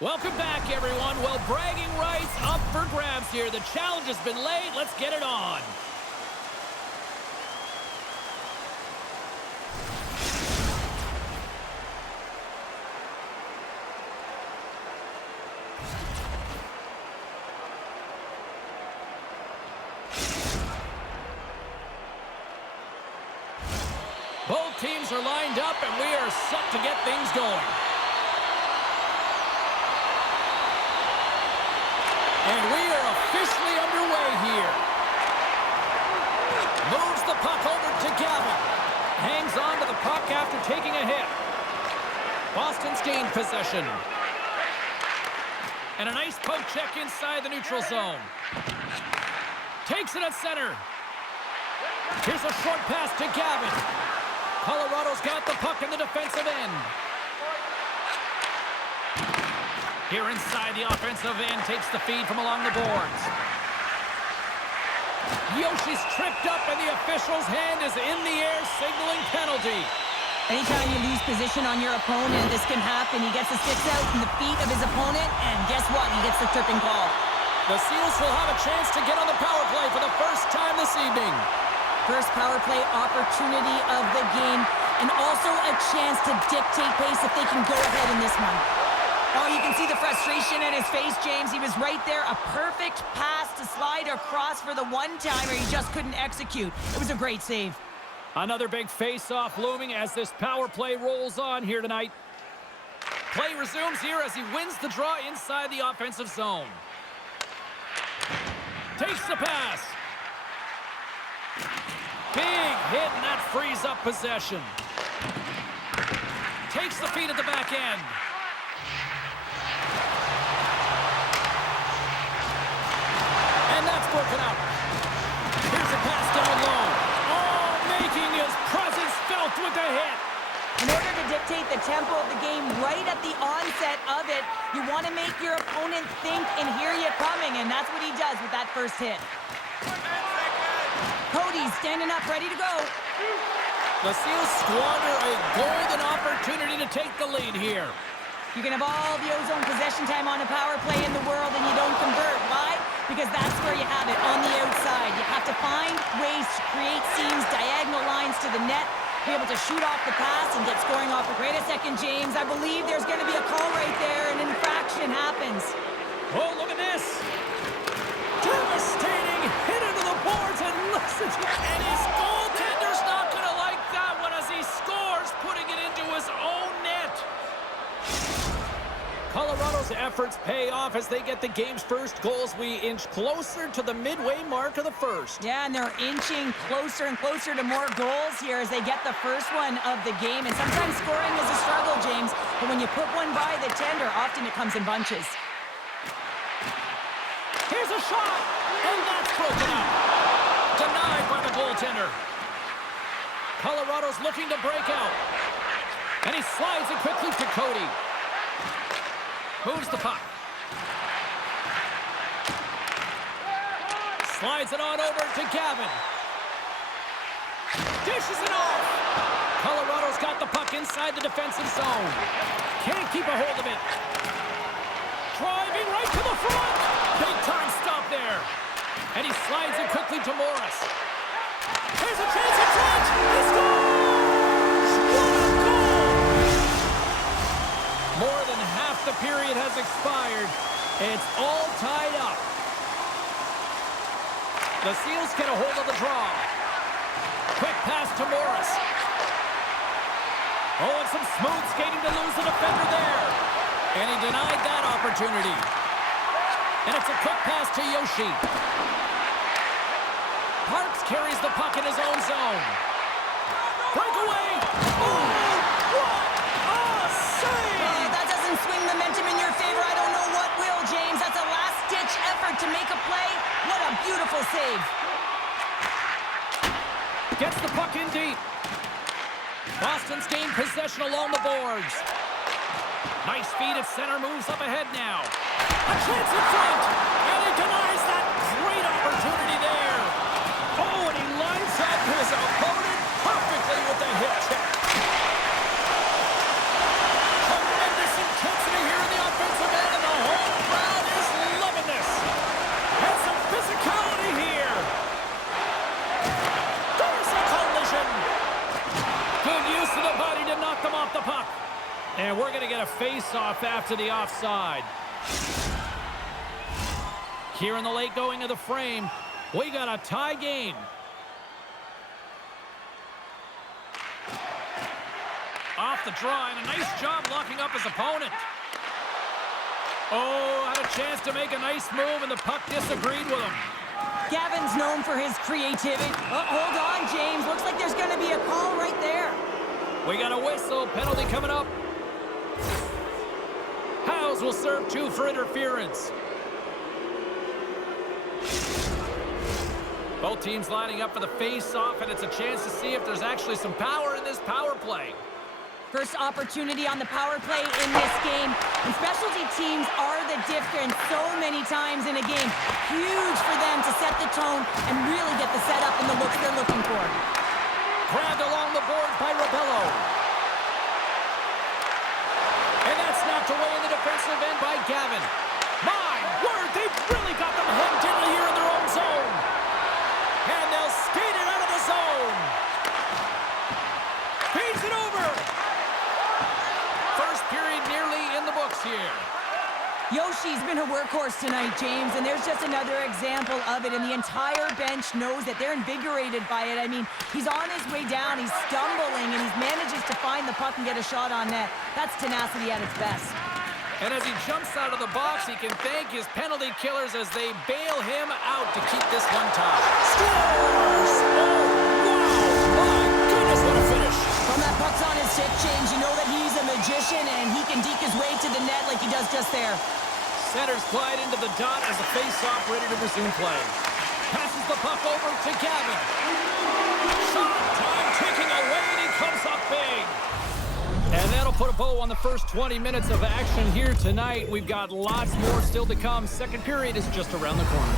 Welcome back, everyone. Well, bragging rights up for grabs here. The challenge has been laid. Let's get it on. Both teams are lined up, and we are set to get things going. And we are officially underway here. Moves the puck over to Gavin. Hangs on to the puck after taking a hit. Boston's gained possession. And a nice poke check inside the neutral zone. Takes it at center. Here's a short pass to Gavin. Colorado's got the puck in the defensive end. Here inside the offensive end, takes the feed from along the boards. Yoshi's tripped up and the official's hand is in the air, signaling penalty. Anytime you lose position on your opponent, this can happen. He gets the sticks out in the feet of his opponent, and guess what? He gets the tripping call. The Seals will have a chance to get on the power play for the first time this evening. First power play opportunity of the game, and also a chance to dictate pace if they can go ahead in this one. Oh, you can see the frustration in his face, James. He was right there. A perfect pass to slide across for the one-timer. He just couldn't execute. It was a great save. Another big face-off looming as this power play rolls on here tonight. Play resumes here as he wins the draw inside the offensive zone. Takes the pass. Big hit, and that frees up possession. Takes the feed at the back end. And that's broken up. Here's a pass down low. Oh, making his presence felt with the hit. In order to dictate the tempo of the game right at the onset of it, you want to make your opponent think and hear you coming, and that's what he does with that first hit. Cody's standing up, ready to go. The Seals squander a golden opportunity to take the lead here. You can have all the ozone possession time on a power play in the world and you don't convert. Why? Because that's where you have it, on the outside. You have to find ways to create seams, diagonal lines to the net, be able to shoot off the pass and get scoring off it. Wait a second, James. I believe there's going to be a call right there. An infraction happens. Oh, look at this. Devastating hit into the boards, and listen, and his goaltender's not going to like that one as he scores, putting it into his own net. Colorado's efforts pay off as they get the game's first goals. We inch closer to the midway mark of the first. Yeah, and they're inching closer and closer to more goals here as they get the first one of the game. And sometimes scoring is a struggle, James, but when you put one by the tender, often it comes in bunches. Here's a shot, and that's broken up. Denied by the goaltender. Colorado's looking to break out. And he slides it quickly to Cody. Moves the puck. Slides it on over to Gavin. Dishes it off. Colorado's got the puck inside the defensive zone. Can't keep a hold of it. Driving right to the front. Big time stop there. And he slides it quickly to Morris. Here's a chance in front. He scores! What a goal! More than half the period has expired. It's all tied up. The Seals get a hold of the draw. Quick pass to Morris. Oh, and some smooth skating to lose the defender there. And he denied that opportunity. And it's a quick pass to Yoshi. Parks carries the puck in his own zone. Breakaway! Oh, what a save! That doesn't swing momentum in your favor. I don't know what will, James. That's a last-ditch effort to make a play. What a beautiful save. Gets the puck in deep. Boston's gained possession along the boards. Nice feed at center, moves up ahead now. A chance in front, and he denies that great opportunity there. Oh, and he lines up his opponent perfectly with the hip check. Tremendous intensity here in the offensive end. And we're going to get a face-off after the offside. Here in the late going of the frame, we got a tie game. Off the draw, and a nice job locking up his opponent. Oh, had a chance to make a nice move, and the puck disagreed with him. Gavin's known for his creativity. Oh, hold on, James. Looks like there's going to be a call right there. We got a whistle. Penalty coming up. Howes will serve 2 for interference. Both teams lining up for the face-off, and it's a chance to see if there's actually some power in this power play. First opportunity on the power play in this game. And specialty teams are the difference so many times in a game. Huge for them to set the tone and really get the setup and the looks they're looking for. Grabbed along the boards by Rebello. And that's knocked away in the defensive end by Gavin. My word, they've really got them hemmed in here in their own zone. And they'll skate it out of the zone. Feeds it over. First period nearly in the books here. Yoshi's been a workhorse tonight, James, and there's just another example of it, and the entire bench knows that they're invigorated by it. I mean, he's on his way down, he's stumbling, and he manages to find the puck and get a shot on net. That's tenacity at its best. And as he jumps out of the box, he can thank his penalty killers as they bail him out to keep this one tied. Scores! Oh, wow! My goodness, what a finish! From that puck's on his stick, James, you know that he's a magician, and he can deke his way to the net like he does just there. Centers glide into the dot as a face-off ready to resume play. Passes the puck over to Gavin. Shot time ticking away, and he comes up big. And that'll put a bow on the first 20 minutes of action here tonight. We've got lots more still to come. Second period is just around the corner.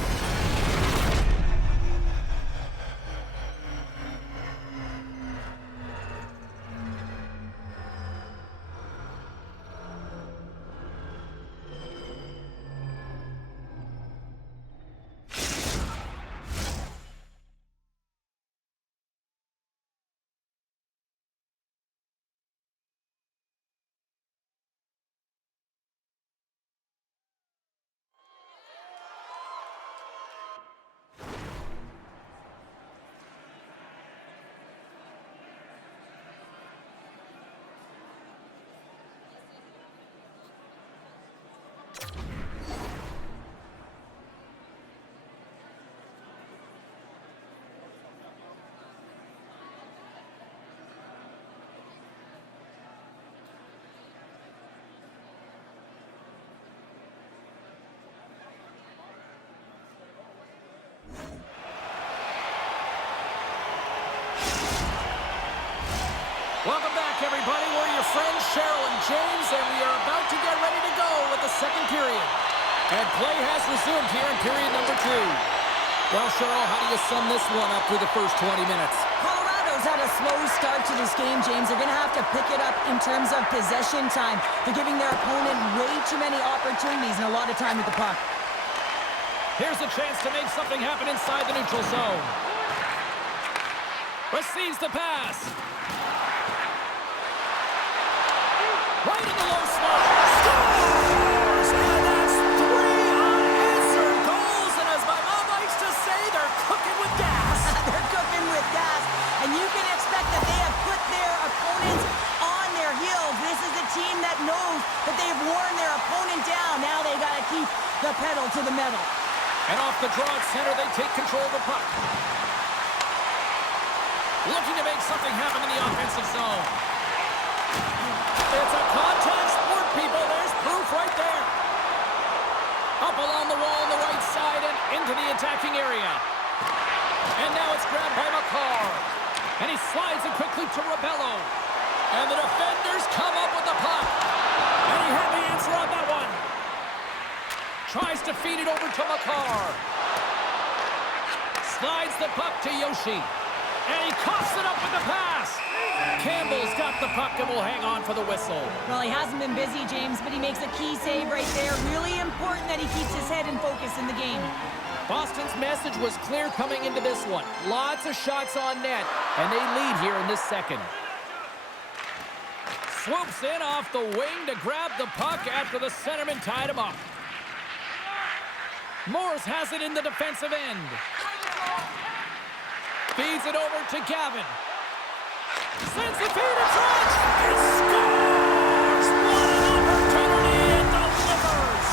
Welcome back, everybody. We're your friends, Cheryl and James, and we are about to get ready to go with the second period. And play has resumed here in period number 2. Well, Cheryl, how do you sum this one up through the first 20 minutes? Colorado's had a slow start to this game, James. They're going to have to pick it up in terms of possession time. They're giving their opponent way too many opportunities and a lot of time with the puck. Here's a chance to make something happen inside the neutral zone. Receives the pass. Right in the low slot. Scores! And that's 3 unanswered goals. And as my mom likes to say, they're cooking with gas. They're cooking with gas. And you can expect that they have put their opponents on their heels. This is a team that knows that they've worn their opponent down. Now they got to keep the pedal to the metal. And off the draw at center, they take control of the puck. Looking to make something happen in the offensive zone. It's a contact sport, people. There's proof right there. Up along the wall on the right side and into the attacking area. And now it's grabbed by McCarr. And he slides it quickly to Rebello. And the defenders come up with the puck. And he had the answer on that one. Tries to feed it over to McCarr. Slides the puck to Yoshi. And he coughs it up with the pass. Campbell's got the puck and will hang on for the whistle. Well, he hasn't been busy, James, but he makes a key save right there. Really important that he keeps his head in focus in the game. Boston's message was clear coming into this one. Lots of shots on net, and they lead here in this second. Swoops in off the wing to grab the puck after the centerman tied him up. Morris has it in the defensive end. Feeds it over to Gavin. Sends the feed in front. And scores! What an opportunity and delivers!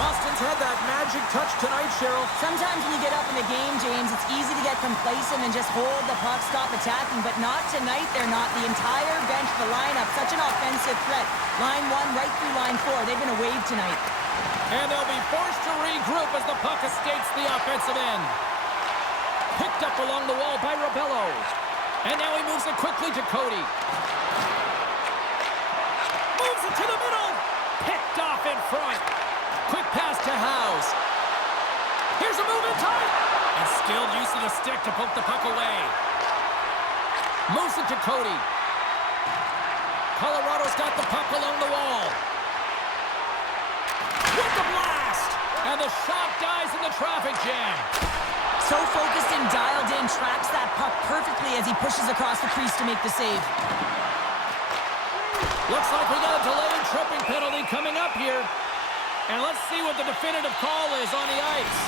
Boston's had that magic touch tonight, Cheryl. Sometimes when you get up in the game, James, it's easy to get complacent and just hold the puck, stop attacking, but not tonight. They're not. The entire bench, the lineup, such an offensive threat. Line 1 right through line 4. They've been a wave tonight. And they'll be forced to regroup as the puck escapes the offensive end. Picked up along the wall by Rebello. And now he moves it quickly to Cody. Moves it to the middle. Picked off in front. Quick pass to House. Here's a move in tight. And skilled use of the stick to poke the puck away. Moves it to Cody. Colorado's got the puck along the wall. With the blast! And the shot dies in the traffic jam. So focused and dialed in, tracks that puck perfectly as he pushes across the crease to make the save. Looks like we got a delayed tripping penalty coming up here. And let's see what the definitive call is on the ice.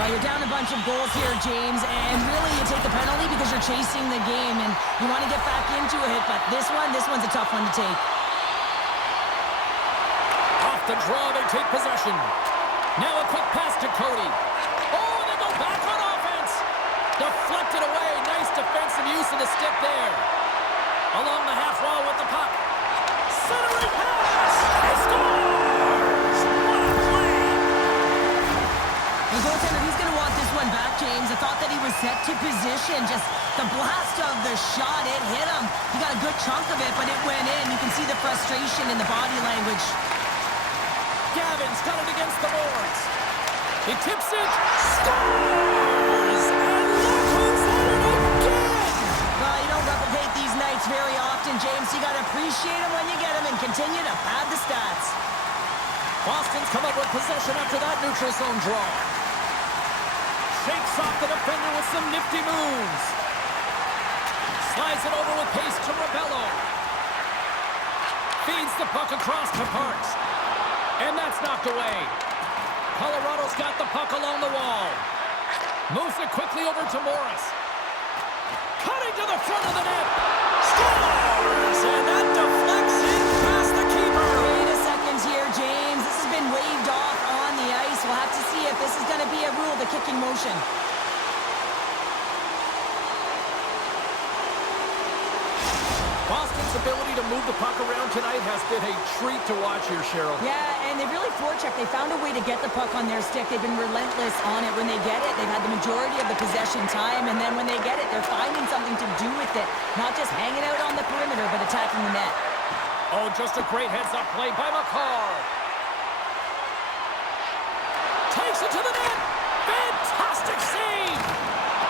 Well, you're down a bunch of goals here, James, and really you take the penalty because you're chasing the game and you want to get back into a hit, but this one's a tough one to take. Off the draw, they take possession. Now a quick pass to Cody. Oh, and they go back on offense. Deflected away. Nice defensive use of the stick there. Along the half wall with the puck. Centering pass. He scores! What a play! The goaltender, he's going to want this one back, James. I thought that he was set to position. Just the blast of the shot, it hit him. He got a good chunk of it, but it went in. You can see the frustration in the body language. Gavin's got it against the boards. He tips it. Scores! And look who's at it again! Well, you don't replicate these nights very often, James. You got to appreciate them when you get them and continue to pad the stats. Boston's come up with possession after that neutral zone draw. Shakes off the defender with some nifty moves. Slides it over with pace to Rebello. Feeds the puck across to Parks. And that's knocked away. Colorado's got the puck along the wall. Moves it quickly over to Morris. Cutting to the front of the net. Scores! And that deflects in past the keeper. Wait a second here, James. This has been waved off on the ice. We'll have to see if this is going to be a rule, the kicking motion. Boston's ability to move the puck around tonight has been a treat to watch here, Cheryl. Yeah, and they really forechecked. They found a way to get the puck on their stick. They've been relentless on it. When they get it, they've had the majority of the possession time, and then when they get it, they're finding something to do with it. Not just hanging out on the perimeter, but attacking the net. Oh, just a great heads-up play by McCarr. Takes it to the net. Fantastic save.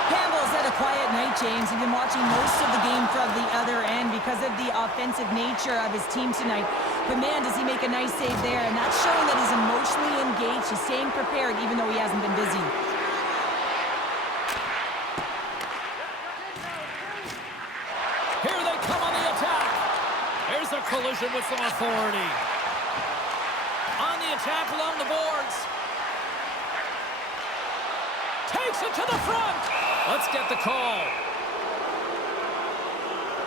Campbell's had a quiet night, James. He's been watching most of the game from the other end because of the offensive nature of his team tonight. But man, does he make a nice save there. And that's showing that he's emotionally engaged. He's staying prepared even though he hasn't been busy. Here they come on the attack. There's a collision with some authority. On the attack along the boards. Takes it to the front. Let's get the call.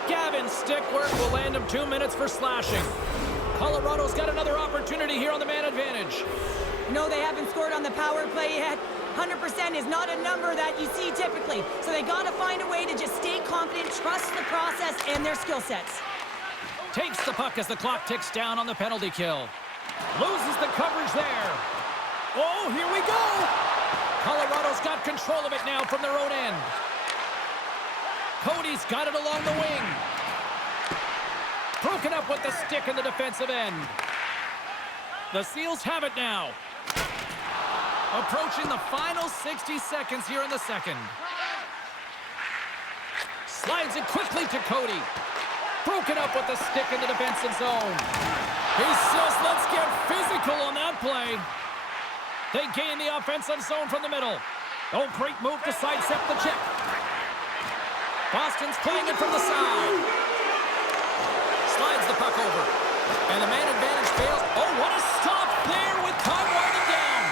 Gavin's stick work will land him 2 minutes for slashing. Colorado's got another opportunity here on the man advantage. No, they haven't scored on the power play yet. 100% is not a number that you see typically. So they got to find a way to just stay confident, trust the process and their skill sets. Takes the puck as the clock ticks down on the penalty kill. Loses the coverage there. Oh, here we go. Colorado's got control of it now from their own end. Cody's got it along the wing. Broken up with the stick in the defensive end. The Seals have it now. Approaching the final 60 seconds here in the second. Slides it quickly to Cody. Broken up with the stick in the defensive zone. He says, let's get physical on that play. They gain the offensive zone from the middle. Oh, great move to sidestep the check. Boston's playing it from the side. Slides the puck puck over. And the man advantage fails. Oh, what a stop there with time winding down.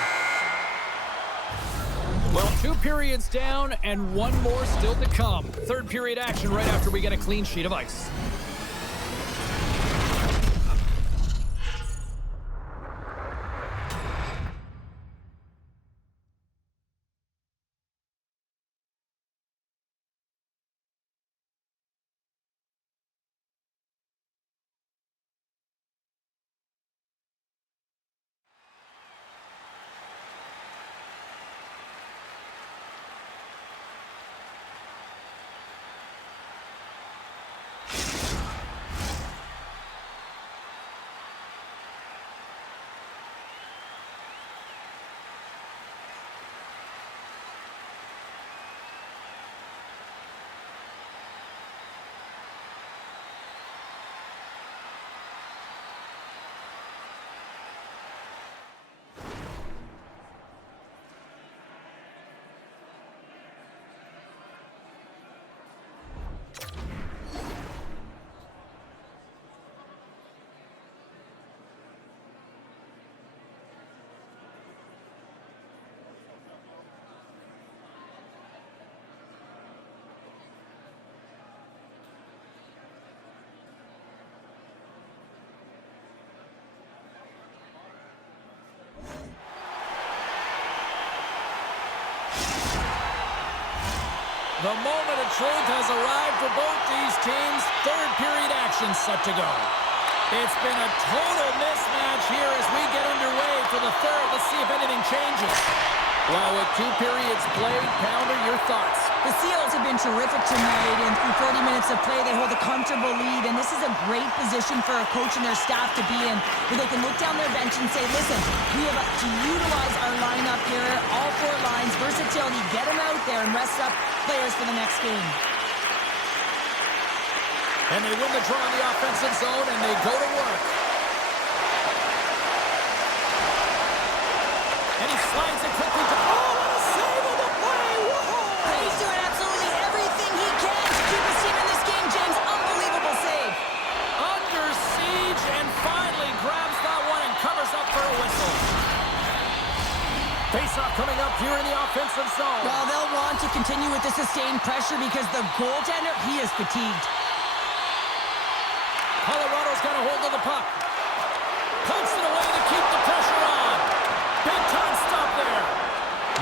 Well, 2 periods down and 1 more still to come. Third period action right after we get a clean sheet of ice. The moment of truth has arrived for both these teams. Third period action set to go. It's been a total mismatch here as we get underway for the third. Let's see if anything changes. Well, with 2 periods played, Pounder, your thoughts? The Seals have been terrific tonight, and through 40 minutes of play, they hold a comfortable lead, and this is a great position for a coach and their staff to be in, where they can look down their bench and say, listen, we have to utilize our lineup here, all 4 lines, versatility, get them out there and rest up players for the next game. And they win the draw in the offensive zone, and they go to work. And he slides it quickly to... Oh, what a save of the play! Whoa! He's doing absolutely everything he can to keep his team in this game, James. Unbelievable save. Under siege, and finally grabs that one and covers up for a whistle. Face-off coming up here in the offensive zone. Well, they'll want to continue with the sustained pressure because the goaltender, he is fatigued. Colorado's got a hold of the puck. Pokes it away to keep the pressure on. Big time stop there.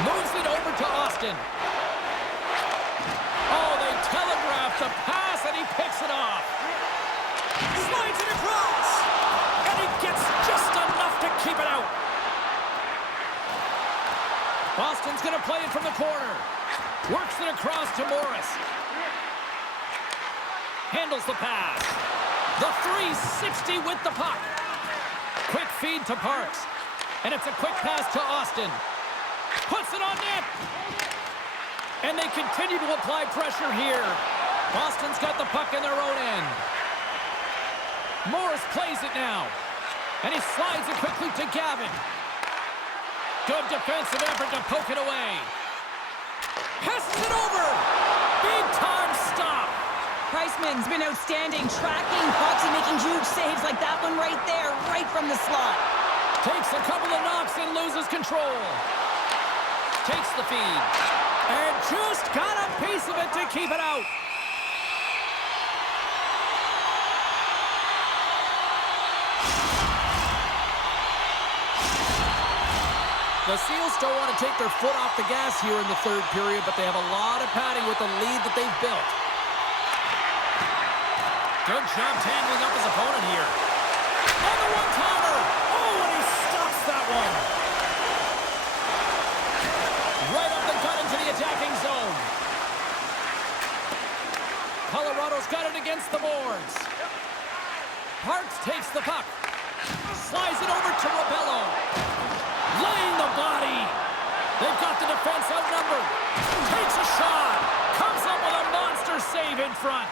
Moves it over to Austin. Oh, they telegraph the pass, and he picks it off. Slides it across. And he gets just enough to keep it out. Boston's going to play it from the corner. Works it across to Morris. Handles the pass. The 360 with the puck. Quick feed to Parks. And it's a quick pass to Austin. Puts it on net. And they continue to apply pressure here. Boston's got the puck in their own end. Morris plays it now. And he slides it quickly to Gavin. Good defensive effort to poke it away. Passes it over. Big time stop. Priceman's been outstanding, tracking pucks and making huge saves like that one right there, right from the slot. Takes a couple of knocks and loses control. Takes the feed. And just got a piece of it to keep it out. The Seals don't want to take their foot off the gas here in the third period, but they have a lot of padding with the lead that they've built. Good job tangling up his opponent here. On the one-timer! Oh, and he stops that one. Right up the gut into the attacking zone. Colorado's got it against the boards. Parks takes the puck. Slides it over to Robello. Laying the body. They've got the defense outnumbered. Takes a shot. Comes up with a monster save in front.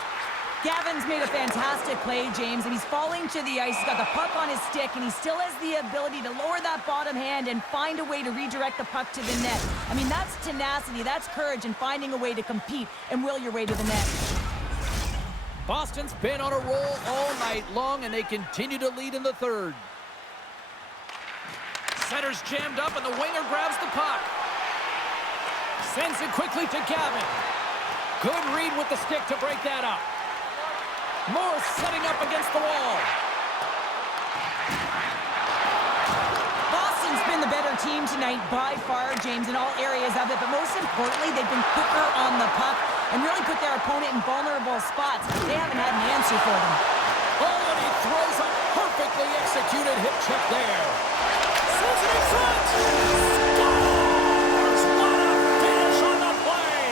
Gavin's made a fantastic play, James, and he's falling to the ice. He's got the puck on his stick, and he still has the ability to lower that bottom hand and find a way to redirect the puck to the net. I mean, that's tenacity, that's courage, and finding a way to compete and will your way to the net. Boston's been on a roll all night long, and they continue to lead in the third. Center's jammed up, and the winger grabs the puck. Sends it quickly to Gavin. Good read with the stick to break that up. Moore setting up against the wall. Boston's been the better team tonight by far, James, in all areas of it. But most importantly, they've been quicker on the puck and really put their opponent in vulnerable spots. They haven't had an answer for them. Oh, and he throws a perfectly executed hip check there. Sends it in front. Scores! What a finish on the play!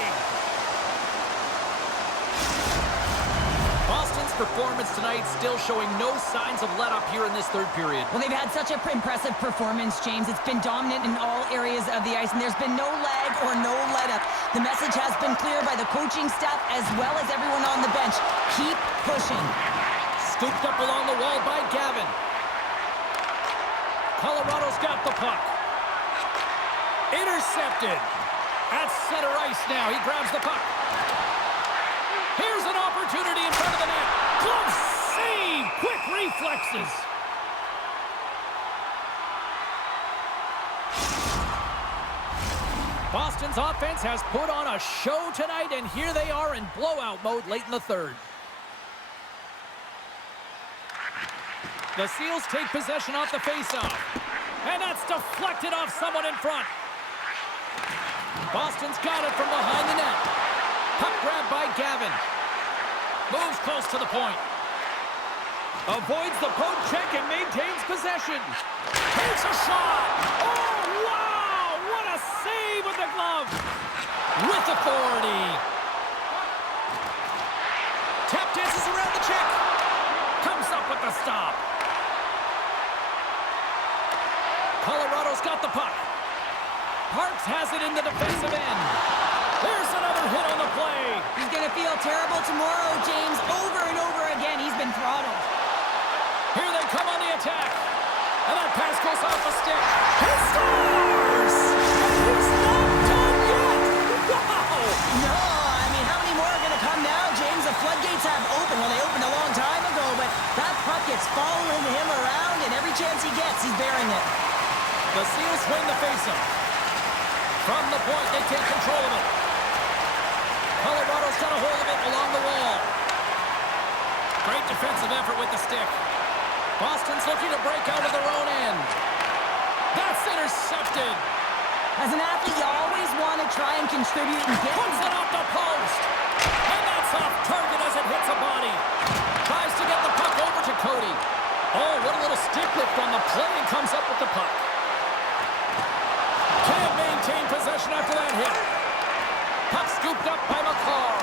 Boston's performance tonight still showing no signs of let-up here in this third period. Well, they've had such an impressive performance, James. It's been dominant in all areas of the ice, and there's been no lag or no let-up. The message has been clear by the coaching staff as well as everyone on the bench. Keep pushing. Scooped up along the wall by Gavin. Colorado's got the puck. Intercepted. At center ice now. He grabs the puck. Here's an opportunity in front of the net. Close save. Quick reflexes. Boston's offense has put on a show tonight, and here they are in blowout mode late in the third. The Seals take possession off the faceoff. And that's deflected off someone in front. Boston's got it from behind the net. Puck grabbed by Gavin. Moves close to the point. Avoids the poke check and maintains possession. Takes a shot. Oh, wow! What a save with the glove. With authority. Tap dances around the check. Comes up with the stop. Colorado's got the puck. Parks has it in the defensive end. There's another hit on the play. He's going to feel terrible tomorrow, James. Over and over again, he's been throttled. Here they come on the attack. And that pass goes off the stick. He scores! And he's not done yet! Wow! No, I mean, how many more are going to come now, James? The floodgates have opened. Well, they opened a long time ago, but that puck gets following him around, and every chance he gets, he's bearing it. The Seals win the faceoff. From the point, they take control of it. Colorado's got a hold of it along the wall. Great defensive effort with the stick. Boston's looking to break out of their own end. That's intercepted. As an athlete, you always want to try and contribute and get... Puts it off the post. And that's off target as it hits a body. Tries to get the puck over to Cody. Oh, what a little stick lift on the play, and comes up with the puck. Can't maintain possession after that hit. Puck scooped up by McCarr.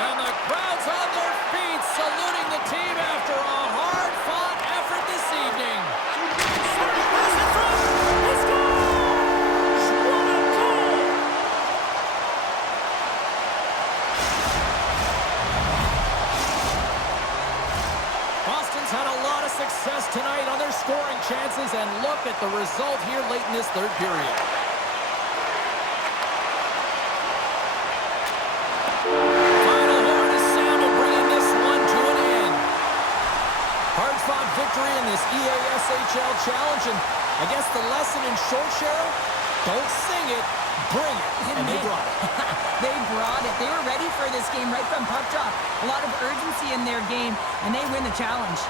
And the crowd's on their feet, saluting the team after a hard-fought effort this evening. Pass in front. He scores! What a goal! Boston's had a lot of success tonight on their scoring chances, and look at the result here late in this third period. Final horn is sounded, bringing this one to an end. Hard-fought victory in this SBHL challenge, and I guess the lesson in short, Cheryl, don't sing it, bring it. And they brought it. They brought it. They were ready for this game right from puck drop. A lot of urgency in their game, and they win the challenge.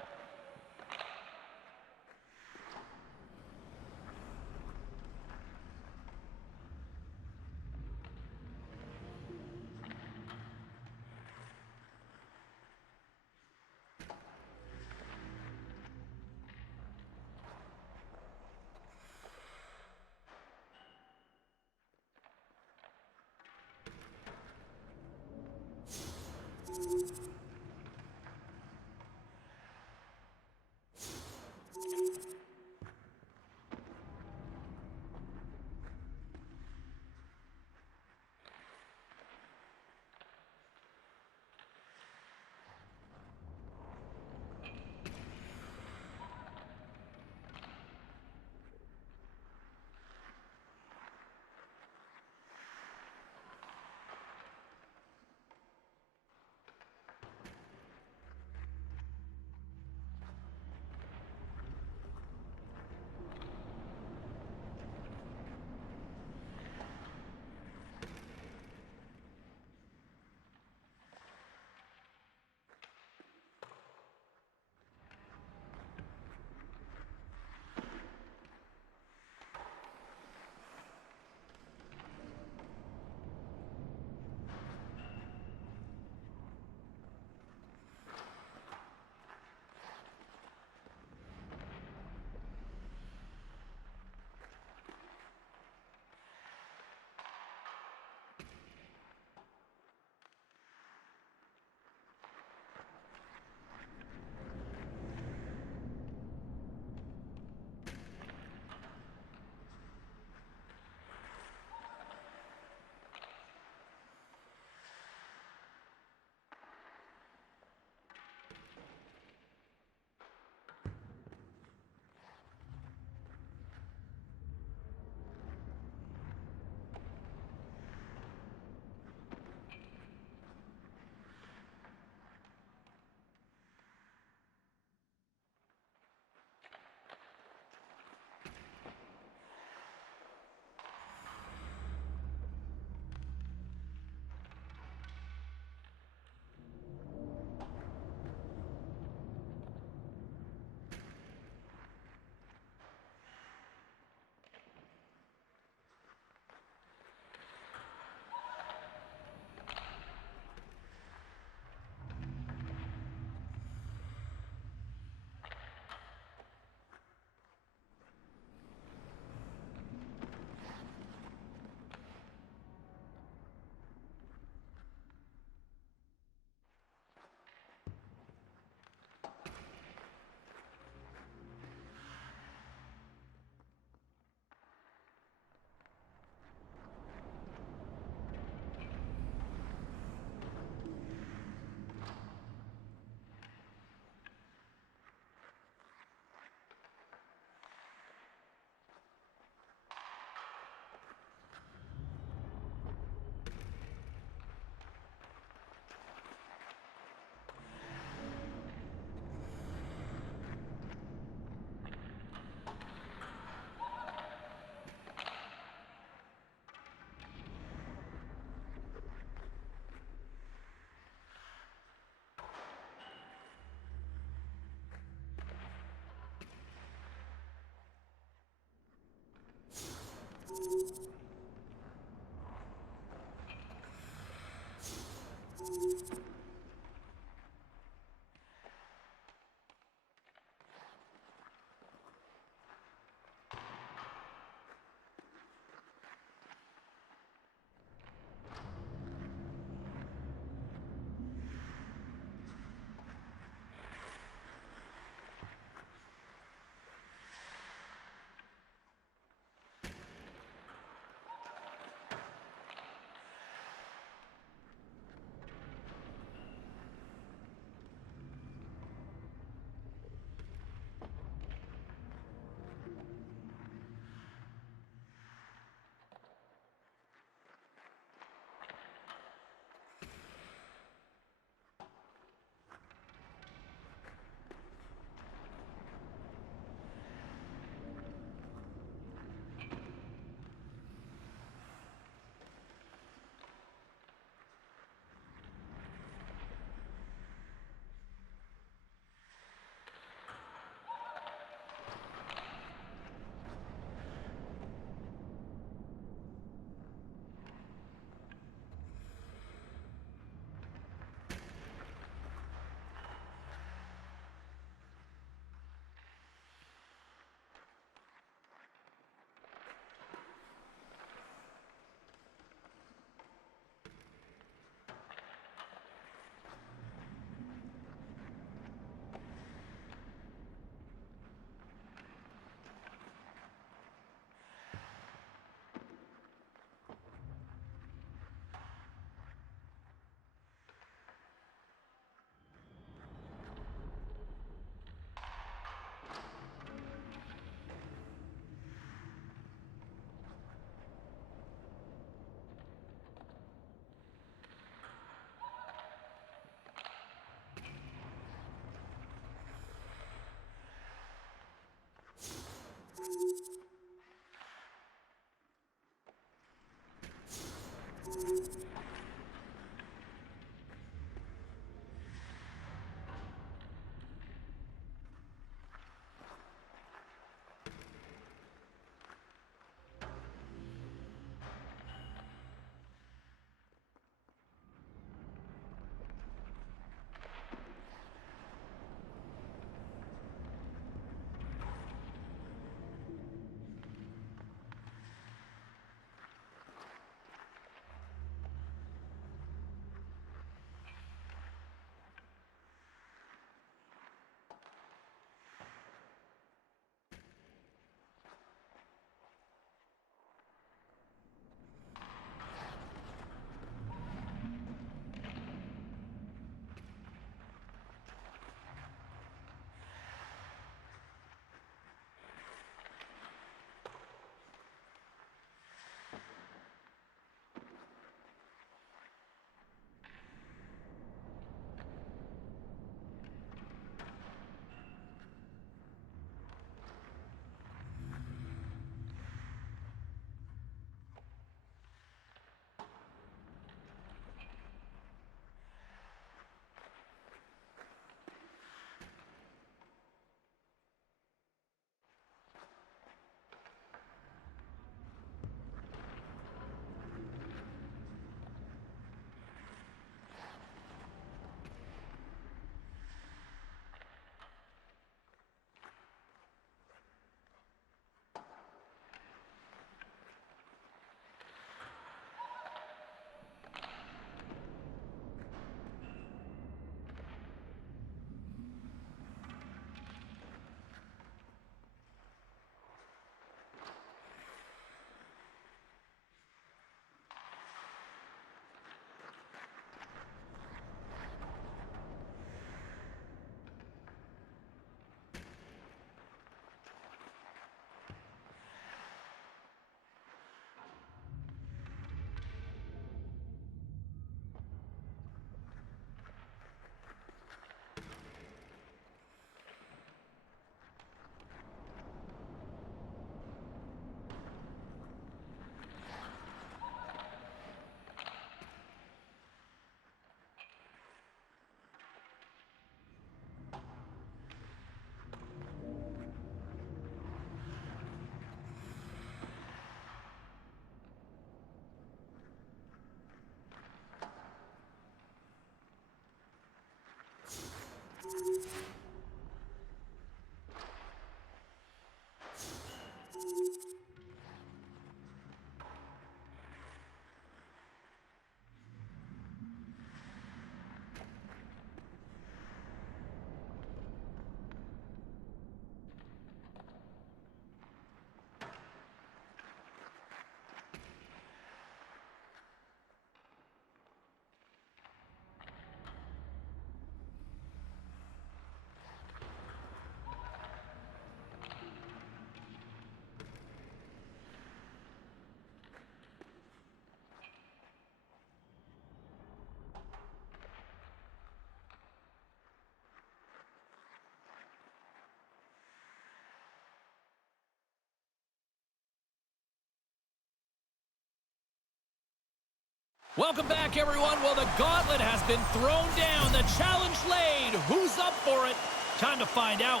Welcome back, everyone. Well, the gauntlet has been thrown down. The challenge laid. Who's up for it? Time to find out.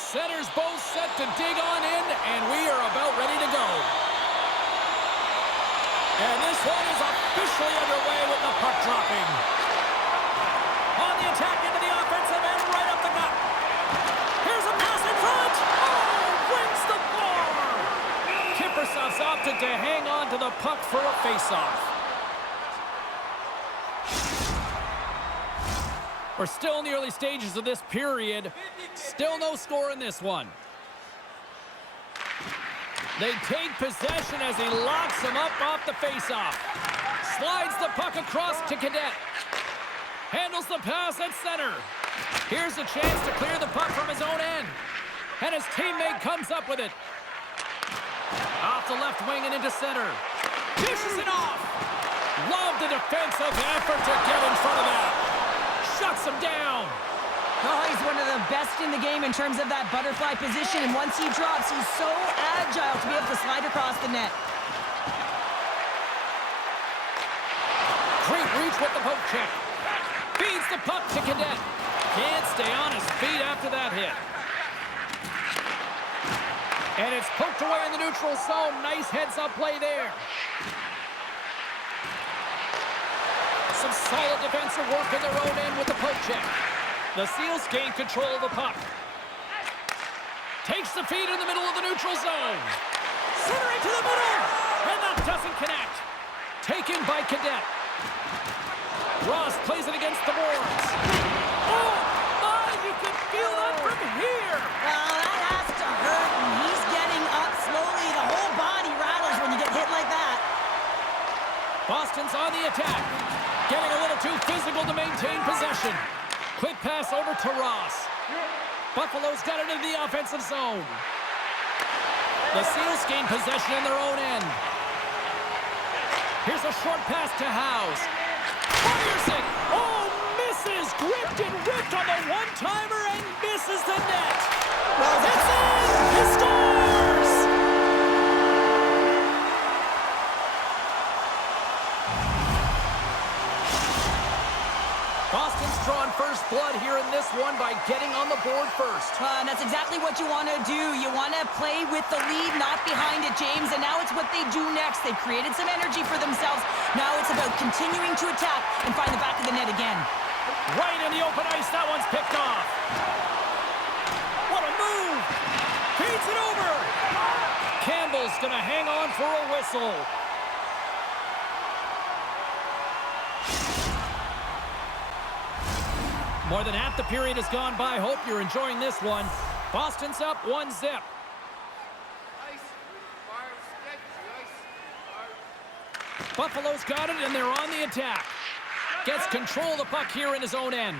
Centers both set to dig on in, and we are about ready to go. And this one is officially underway with the puck dropping. On the attack into the offensive end, right up the gut. Here's a pass in front. Oh, wins the bar. Kiprusoff's opted to hang on to the puck for a faceoff. We're still in the early stages of this period. Still no score in this one. They take possession as he locks him up off the faceoff. Slides the puck across to Cadet. Handles the pass at center. Here's a chance to clear the puck from his own end. And his teammate comes up with it. Off the left wing and into center. Dishes it off. Love the defensive effort to get in front of that. Shuts him down. Oh, he's one of the best in the game in terms of that butterfly position. And once he drops, he's so agile to be able to slide across the net. Great reach with the poke check. Feeds the puck to Cadet. Can't stay on his feet after that hit. And it's poked away in the neutral zone. Nice heads-up play there. Some solid defensive work in their own end with the poke check. The Seals gain control of the puck. Takes the feed in the middle of the neutral zone. Centering to the middle. And that doesn't connect. Taken by Cadet. Ross plays it against the boards. Oh, my, you can feel that from here. Well, that has to hurt, and he's getting up slowly. The whole body rattles when you get hit like that. Boston's on the attack. Getting a little too physical to maintain possession. Quick pass over to Ross. Buffalo's got it into the offensive zone. The Seals gain possession in their own end. Here's a short pass to House. Fires it! Oh, misses! Gripped and ripped on the one-timer and misses the net. Well, that's it! He scores! Boston's drawn first blood here in this one by getting on the board first. And that's exactly what you want to do. You want to play with the lead, not behind it, James. And now it's what they do next. They've created some energy for themselves. Now it's about continuing to attack and find the back of the net again. Right in the open ice, that one's picked off. What a move! Feeds it over! Campbell's gonna hang on for a whistle. More than half the period has gone by. Hope you're enjoying this one. Boston's up 1-0. Buffalo's got it, and they're on the attack. Gets control of the puck here in his own end.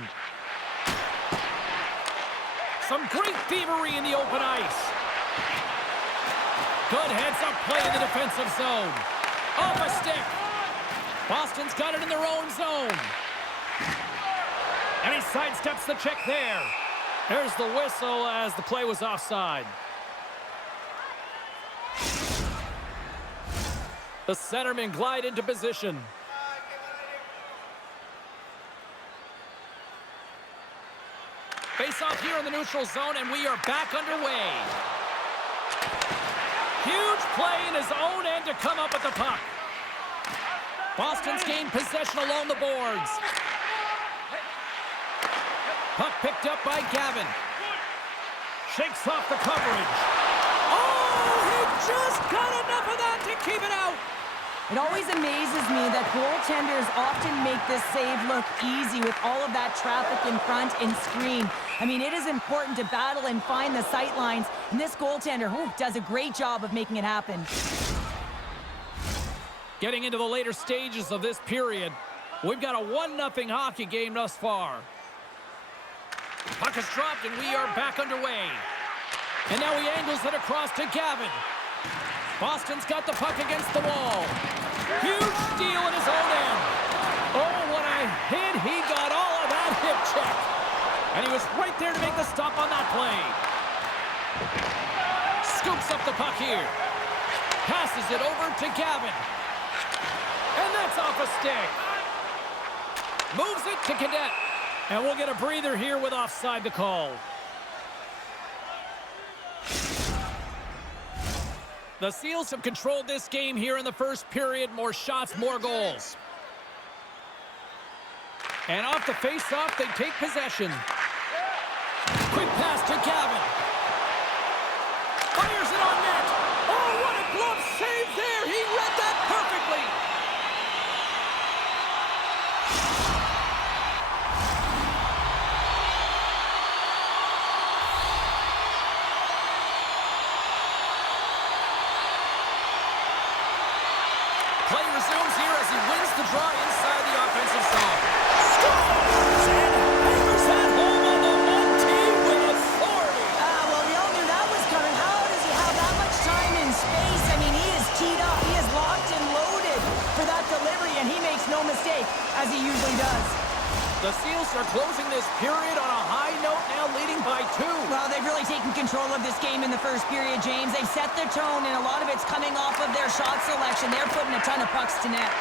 Some great thievery in the open ice. Good heads-up play in the defensive zone. Off a stick. Boston's got it in their own zone. And he sidesteps the check there. There's the whistle as the play was offside. The centermen glide into position. Face off here in the neutral zone, and we are back underway. Huge play in his own end to come up with the puck. Boston's gained possession along the boards. Puck picked up by Gavin. Shakes off the coverage. Oh, he just got enough of that to keep it out. It always amazes me that goaltenders often make this save look easy with all of that traffic in front and screen. I mean, it is important to battle and find the sight lines, and this goaltender does a great job of making it happen. Getting into the later stages of this period, we've got a 1-0 hockey game thus far. Puck is dropped, and we are back underway. And now he angles it across to Gavin. Boston's got the puck against the wall. here. Passes it over to Gavin. And that's off a stick. Moves it to Cadet. And we'll get a breather here with offside to call. The Seals have controlled this game here in the first period. More shots, more goals. And off the face-off, they take possession. Quick pass to Gavin. Fires it on net. Oh, what a glove save there. He read that perfectly. Play resumes here as he wins the draw inside the offensive zone. Scores! And hammers that home on the home team with authority. Well, we all knew that was coming. How does he have that much time and space? I mean, he is teed up. He is locked and loaded for that delivery, and he makes no mistake, as he usually does. The Seals are closing this period on a high note, now leading by 2. Well, they've really taken control of this game in the first period, James. They've set their tone, and a lot of it's coming off of their shot selection. They're putting a ton of pucks to net.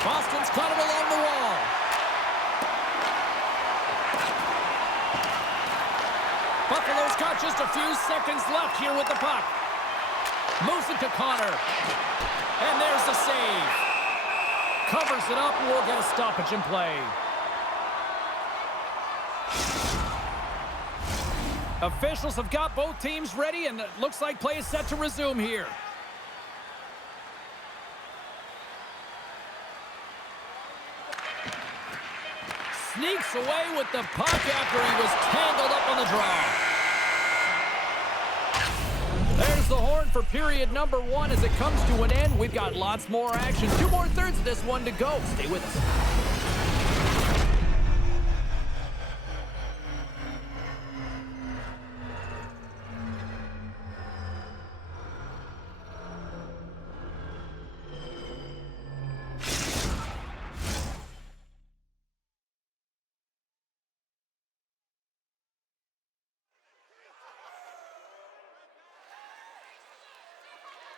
Boston's caught it along the wall. Buffalo's got just a few seconds left here with the puck. Moves it to Connor. And there's the save. Covers it up, and we'll get a stoppage in play. Officials have got both teams ready, and it looks like play is set to resume here. Sneaks away with the puck after he was tangled up on the draw. There's the horn for period number 1 as it comes to an end. We've got lots more action. 2 more thirds of this one to go. Stay with us.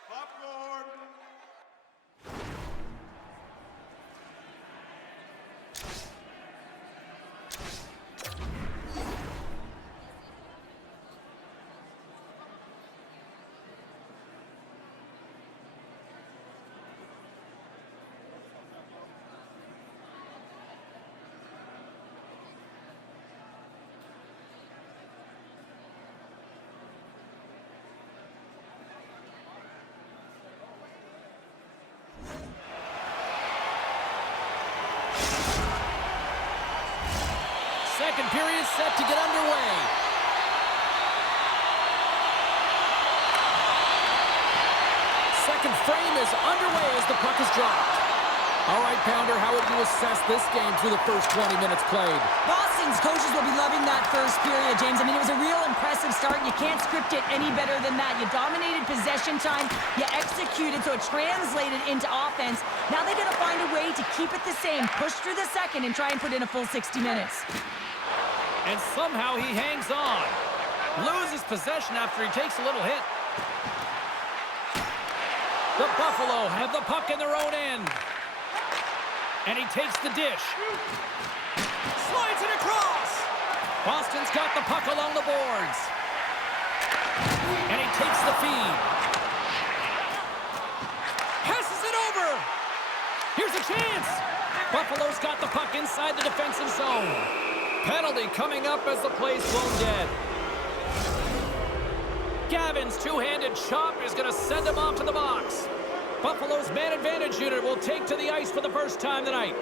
Popcorn! Second period set to get underway. Second frame is underway as the puck is dropped. All right, Pounder, how would you assess this game through the first 20 minutes played? Boston's coaches will be loving that first period, James. I mean, it was a real impressive start. You can't script it any better than that. You dominated possession time. You executed, so it translated into offense. Now they got to find a way to keep it the same, push through the second, and try and put in a full 60 minutes. And somehow he hangs on. Loses possession after he takes a little hit. The Buffalo have the puck in their own end. And he takes the dish. Slides it across. Boston's got the puck along the boards. And he takes the feed. Passes it over. Here's a chance. Buffalo's got the puck inside the defensive zone. Penalty coming up as the play's blown dead. Gavin's two-handed chop is going to send him off to the box. Buffalo's man advantage unit will take to the ice for the first time tonight.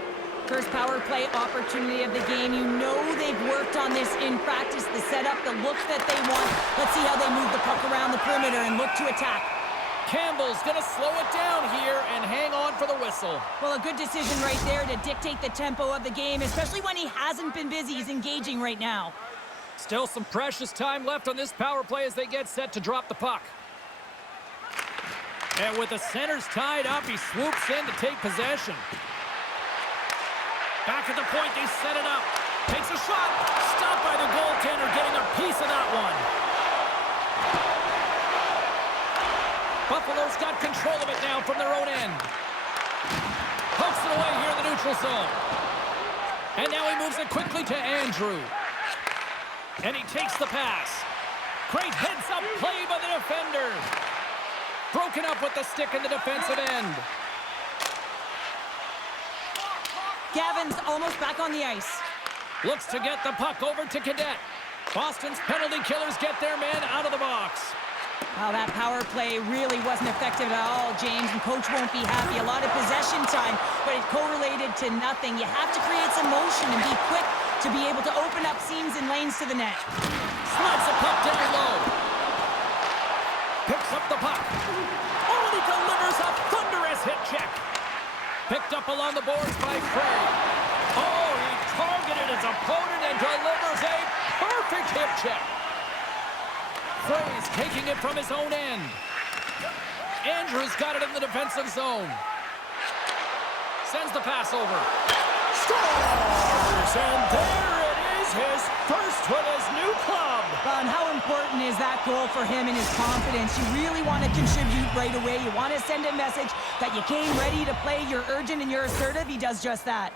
First power play opportunity of the game. You know they've worked on this in practice, the setup, the look that they want. Let's see how they move the puck around the perimeter and look to attack. Campbell's going to slow it down here and hang on for the whistle. Well, a good decision right there to dictate the tempo of the game, especially when he hasn't been busy. He's engaging right now. Still some precious time left on this power play as they get set to drop the puck. And with the centers tied up, he swoops in to take possession. Back at the point, they set it up. Takes a shot. Stopped by the goaltender, getting a piece of that one. Buffalo's got control of it now from their own end. Pokes it away here in the neutral zone. And now he moves it quickly to Andrew. And he takes the pass. Great heads-up play by the defender. Broken up with the stick in the defensive end. Gavin's almost back on the ice. Looks to get the puck over to Cadet. Boston's penalty killers get their man out of the box. Well, that power play really wasn't effective at all, James, and coach won't be happy. A lot of possession time, but it correlated to nothing. You have to create some motion and be quick to be able to open up seams and lanes to the net. Slides the puck down low. Picks up the puck. Oh, and he delivers a thunderous hit check. Picked up along the boards by Frey. Oh, he targeted his opponent and delivers a perfect hip check. Frey's taking it from his own end. Andrews got it in the defensive zone. Sends the pass over. Scores! And there it is, his first with his new club. And how important is that goal for him and his confidence? You really want to contribute right away. You want to send a message that you came ready to play, you're urgent and you're assertive. He does just that.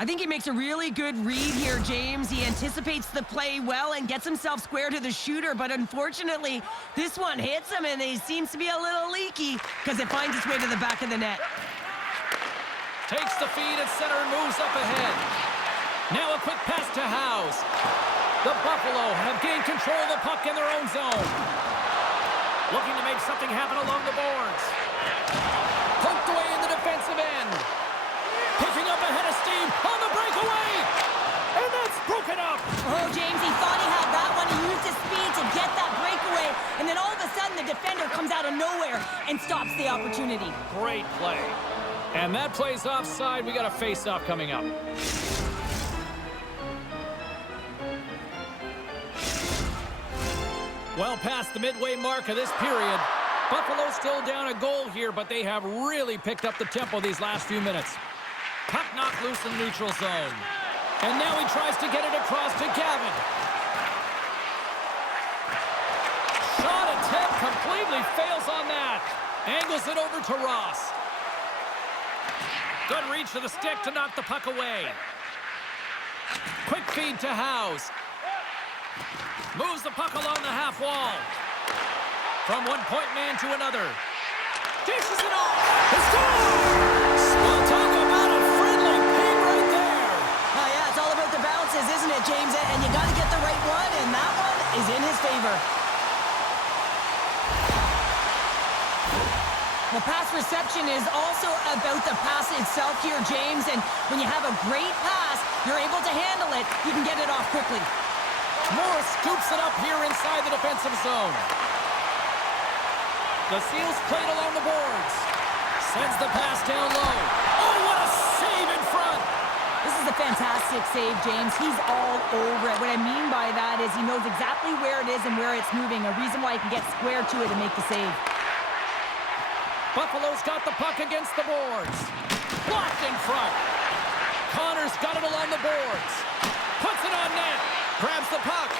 I think he makes a really good read here, James. He anticipates the play well and gets himself square to the shooter, but unfortunately, this one hits him and he seems to be a little leaky because it finds its way to the back of the net. Takes the feed at center and moves up ahead. Now a quick pass to House. The Buffalo have gained control of the puck in their own zone. Looking to make something happen along the boards. Poked away in the defensive end. Picking up ahead of steam on the breakaway. And that's broken up. Oh, James, he thought he had that one. He used his speed to get that breakaway. And then all of a sudden, the defender comes out of nowhere and stops the opportunity. Great play. And that play's offside. We got a face-off coming up. Well past the midway mark of this period. Buffalo's still down a goal here, but they have really picked up the tempo these last few minutes. Puck knocked loose in the neutral zone. And now he tries to get it across to Gavin. Shot attempt completely fails on that. Angles it over to Ross. Good reach to the stick to knock the puck away. Quick feed to House. Moves the puck along the half wall. From one point man to another. Dishes it off. He scores! Well, talk about a friendly ping right there. Oh, yeah, it's all about the bounces, isn't it, James? And you got to get the right one, and that one is in his favor. Well, pass reception is also about the pass itself here, James. And when you have a great pass, you're able to handle it. You can get it off quickly. Morris scoops it up here inside the defensive zone. The Seals played along the boards. Sends the pass down low. Oh, what a save in front! This is a fantastic save, James. He's all over it. What I mean by that is he knows exactly where it is and where it's moving. A reason why he can get square to it and make the save. Buffalo's got the puck against the boards. Blocked in front. Connor's got it along the boards. Puts it on net. Grabs the puck.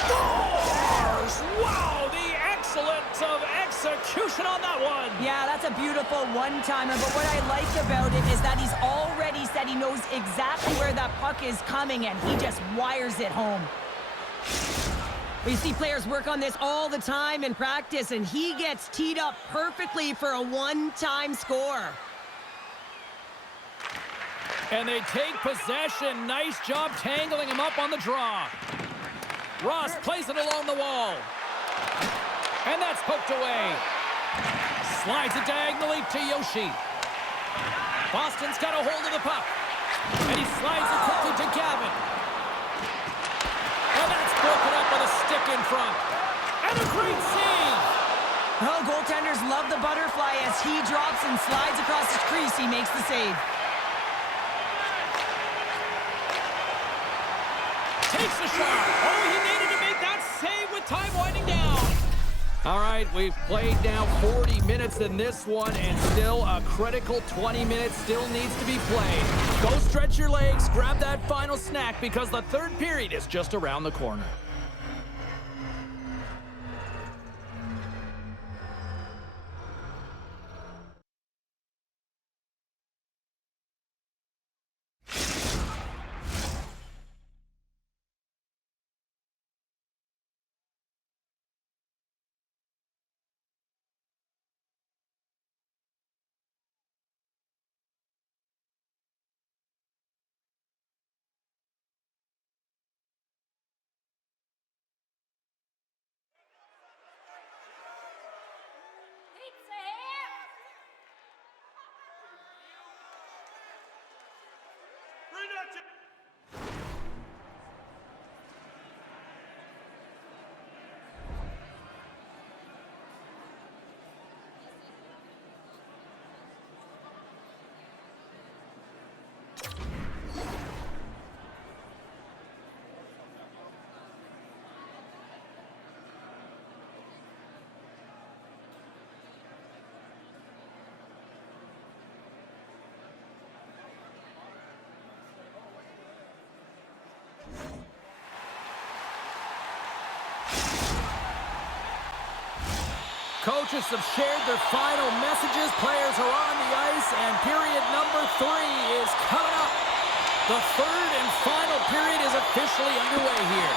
Scores! Wow, the excellence of execution on that one. Yeah, that's a beautiful one-timer, but what I like about it is that he's already said he knows exactly where that puck is coming, and he just wires it home. We see players work on this all the time in practice, and he gets teed up perfectly for a one-time score. And they take possession. Nice job tangling him up on the draw. Ross plays it along the wall. And that's poked away. Slides it diagonally to Yoshi. Boston's got a hold of the puck. And he slides it quickly to Gavin. And that's broken up with a stick in front. And a great save. Oh, goaltenders love the butterfly as he drops and slides across his crease. He makes the save. Takes the shot. Oh, he needed to make that save with time winding down. All right, we've played now 40 minutes in this one, and still a critical 20 minutes still needs to be played. Go stretch your legs, grab that final snack, because the third period is just around the corner. Coaches have shared their final messages. Players are on the ice, and period number 3 is coming up. The third and final period is officially underway here.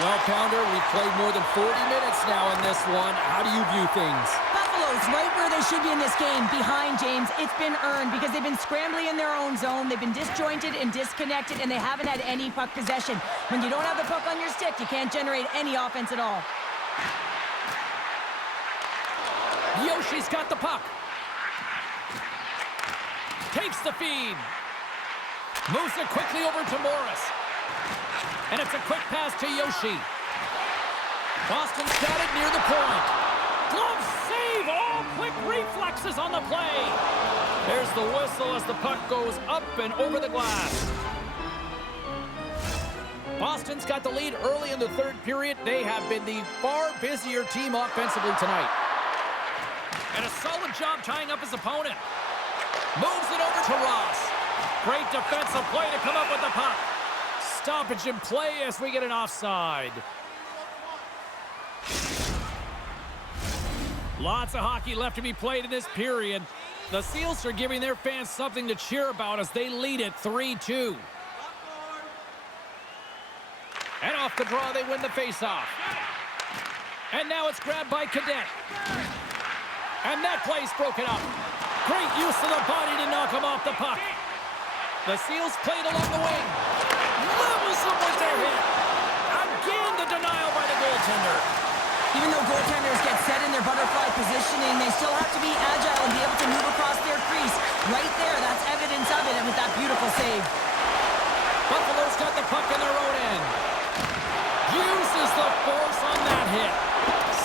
Well, Pounder, we've played more than 40 minutes now in this one. How do you view things? Buffalo's right where they should be in this game. Behind, James. It's been earned because they've been scrambling in their own zone. They've been disjointed and disconnected, and they haven't had any puck possession. When you don't have the puck on your stick, you can't generate any offense at all. Yoshi's got the puck. Takes the feed. Moves it quickly over to Morris. And it's a quick pass to Yoshi. Boston's got it near the point. Glove save! All quick reflexes on the play. There's the whistle as the puck goes up and over the glass. Boston's got the lead early in the third period. They have been the far busier team offensively tonight. And a solid job tying up his opponent. Moves it over to Ross. Great defensive play to come up with the puck. Stoppage in play as we get an offside. Lots of hockey left to be played in this period. The Seals are giving their fans something to cheer about as they lead it 3-2. And off the draw, they win the faceoff. And now it's grabbed by Cadet. And that play's broken up. Great use of the body to knock him off the puck. The Seals played along the wing. Levels them with their hit. Again, the denial by the goaltender. Even though goaltenders get set in their butterfly positioning, they still have to be agile and be able to move across their crease. Right there, that's evidence of it, and with that beautiful save. Buffalo's got the puck in their own end. Uses the force on that hit.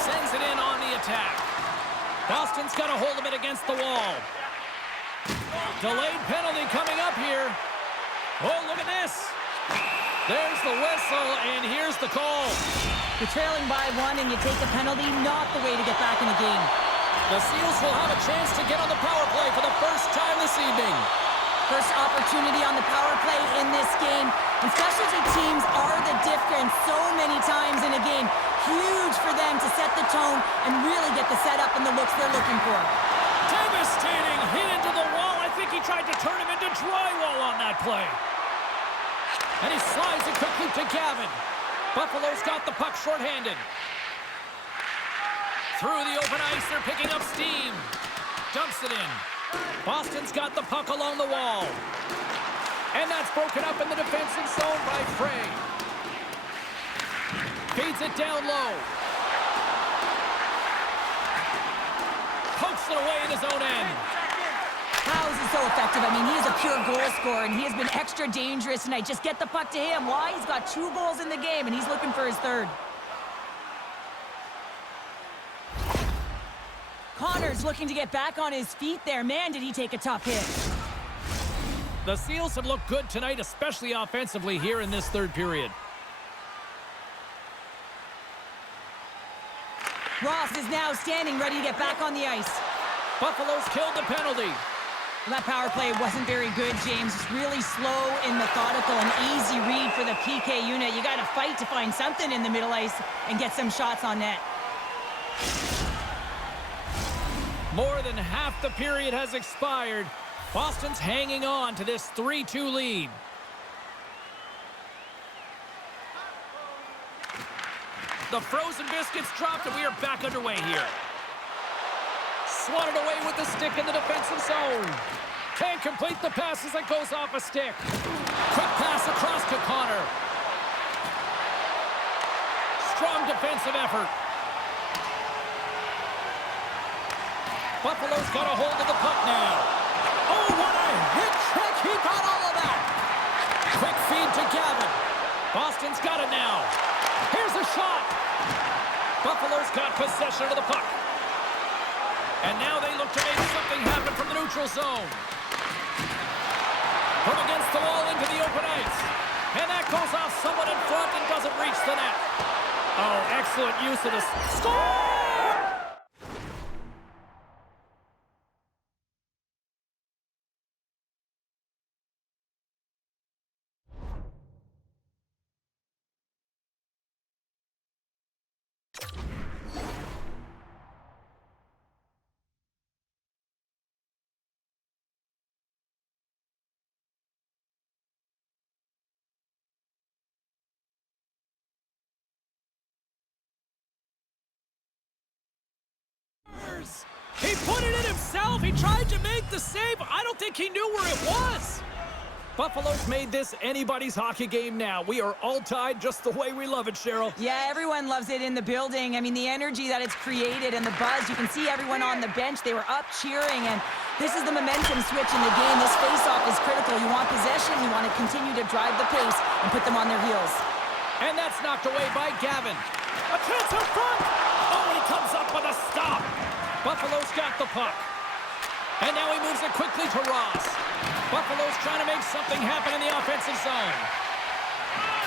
Sends it in on the attack. Boston's got a hold of it against the wall. Delayed penalty coming up here. Oh, look at this. There's the whistle, and here's the call. You're trailing by 1 and you take the penalty, not the way to get back in the game. The Seals will have a chance to get on the power play for the first time this evening. First opportunity on the power play in this game. And specialty teams are the difference so many times in a game. Huge for them to set the tone and really get the setup and the looks they're looking for. Devastating hit into the wall. I think he tried to turn him into drywall on that play. And he slides it quickly to Gavin. Buffalo's got the puck shorthanded. Through the open ice, they're picking up steam. Dumps it in. Boston's got the puck along the wall. And that's broken up in the defensive zone by Frey. Feeds it down low. Pokes it away in his own end. How is he so effective? I mean, he is a pure goal scorer, and he has been extra dangerous tonight. Just get the puck to him. Why? He's got 2 goals in the game, and he's looking for his third. Connor's looking to get back on his feet there. Man, did he take a tough hit. The Seals have looked good tonight, especially offensively here in this third period. Ross is now standing, ready to get back on the ice. Buffalo's killed the penalty. That power play wasn't very good, James. It's really slow and methodical, an easy read for the PK unit. You got to fight to find something in the middle ice and get some shots on net. More than half the period has expired. Boston's hanging on to this 3-2 lead. The frozen biscuits dropped, and we are back underway here. Swatted away with the stick in the defensive zone. Can't complete the pass as it goes off a stick. Quick pass across to Connor. Strong defensive effort. Buffalo's got a hold of the puck now. Oh, what a hit trick. He got all of that. And now they look to make something happen from the neutral zone. From against the wall into the open ice. And that goes off someone in front and doesn't reach the net. Oh, excellent use of the score! He put it in himself. He tried to make the save. I don't think he knew where it was. Buffalo's made this anybody's hockey game now. We are all tied just the way we love it, Cheryl. Yeah, everyone loves it in the building. I mean, the energy that it's created and the buzz. You can see everyone on the bench. They were up cheering, and this is the momentum switch in the game. This face-off is critical. You want possession. You want to continue to drive the pace and put them on their heels. And that's knocked away by Gavin. A chance in front. Oh, he comes up with a stop. Buffalo's got the puck. And now he moves it quickly to Ross. Buffalo's trying to make something happen in the offensive zone.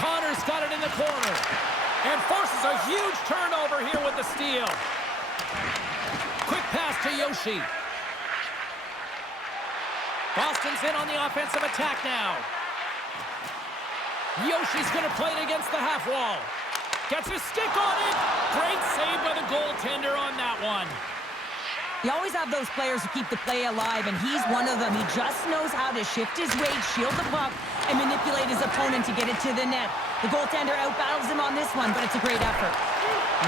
Connor's got it in the corner. And forces a huge turnover here with the steal. Quick pass to Yoshi. Boston's in on the offensive attack now. Yoshi's going to play it against the half wall. Gets his stick on it. Great save by the goaltender on that one. You always have those players who keep the play alive, and he's one of them. He just knows how to shift his weight, shield the puck, and manipulate his opponent to get it to the net. The goaltender outbattles him on this one, but it's a great effort.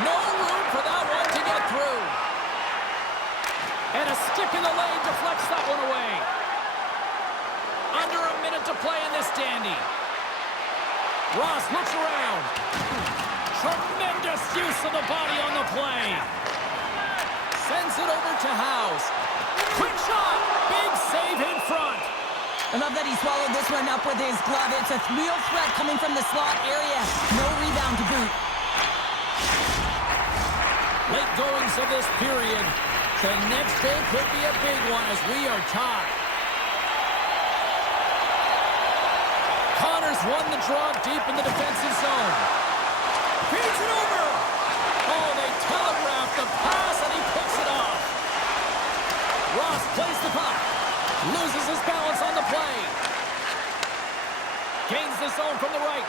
No room for that one to get through. And a stick in the lane deflects that one away. Under a minute to play in this dandy. Ross looks around. Tremendous use of the body on the play. Sends it over to House. Quick shot! Big save in front. I love that he swallowed this one up with his glove. It's a real threat coming from the slot area. No rebound to boot. Late goings of this period. The next goal could be a big one as we are tied. Connor's won the draw deep in the defensive zone. Feeds it over. Oh, they telegraphed the pass, and he picks it off. Ross plays the puck. Loses his balance on the play. Gains the zone from the right.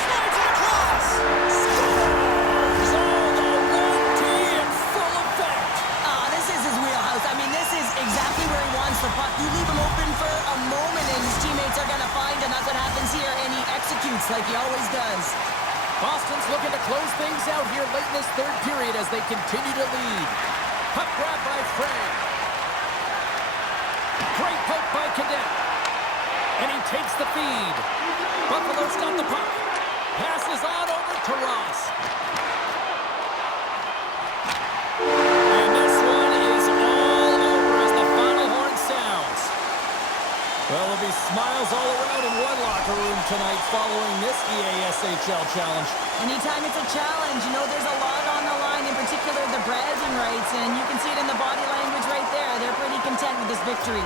Slides it across. Scores! Oh, the 1T in full effect. This is his wheelhouse. I mean, this is exactly where he wants the puck. You leave him open for a moment, and his teammates are going to find him. That's what happens here, and he executes like he always does. Boston's looking to close things out here late in this third period as they continue to lead. Puck grab by Frey. Great poke by Cadet. And he takes the feed. Buffalo's got the puck. Passes on over to Ross. And this one is all over as the final horn sounds. Well, there'll be smiles all around in one locker room tonight following this SBHL challenge. Anytime it's a challenge, you know there's a lot on the line, in particular the bragging rights, and you can see it in the body language right there. They're pretty content with this victory.